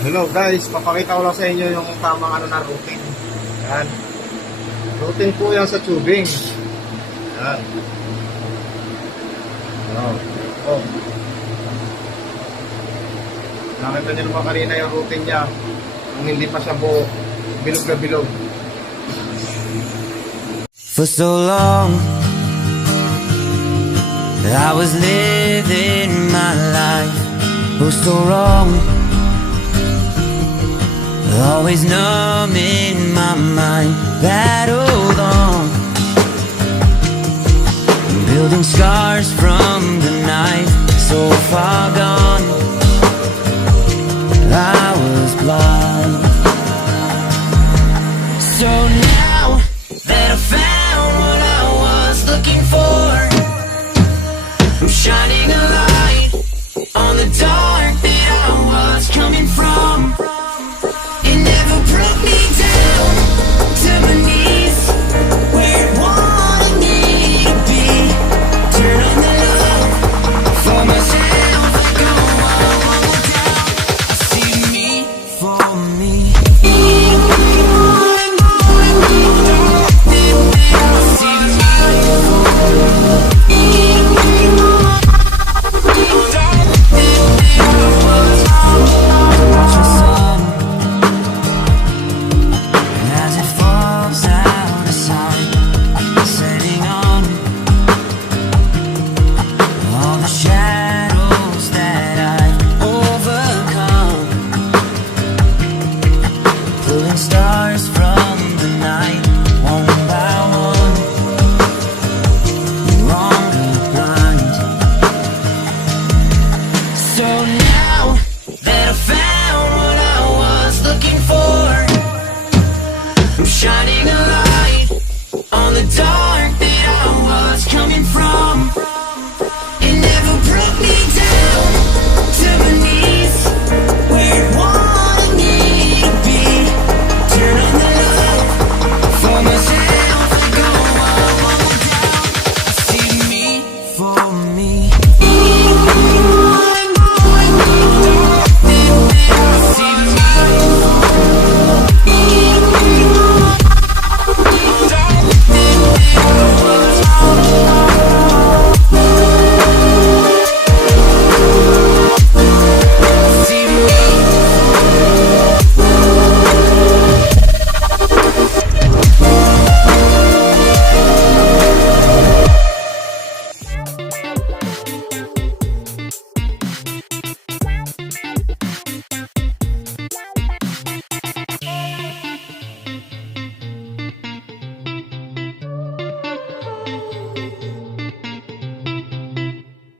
Hello guys, papakita ko lang sa inyo yung tamang na routine. Yan. Routine po yan sa tubing. Yan. Oh. Nakita nyo naman kanina yung routine niya. Kung hindi pa siya buo, bilog na bilog. For so long I was living my life, oh so wrong, always numb in my mind, battled on, building scars from the night, so far gone.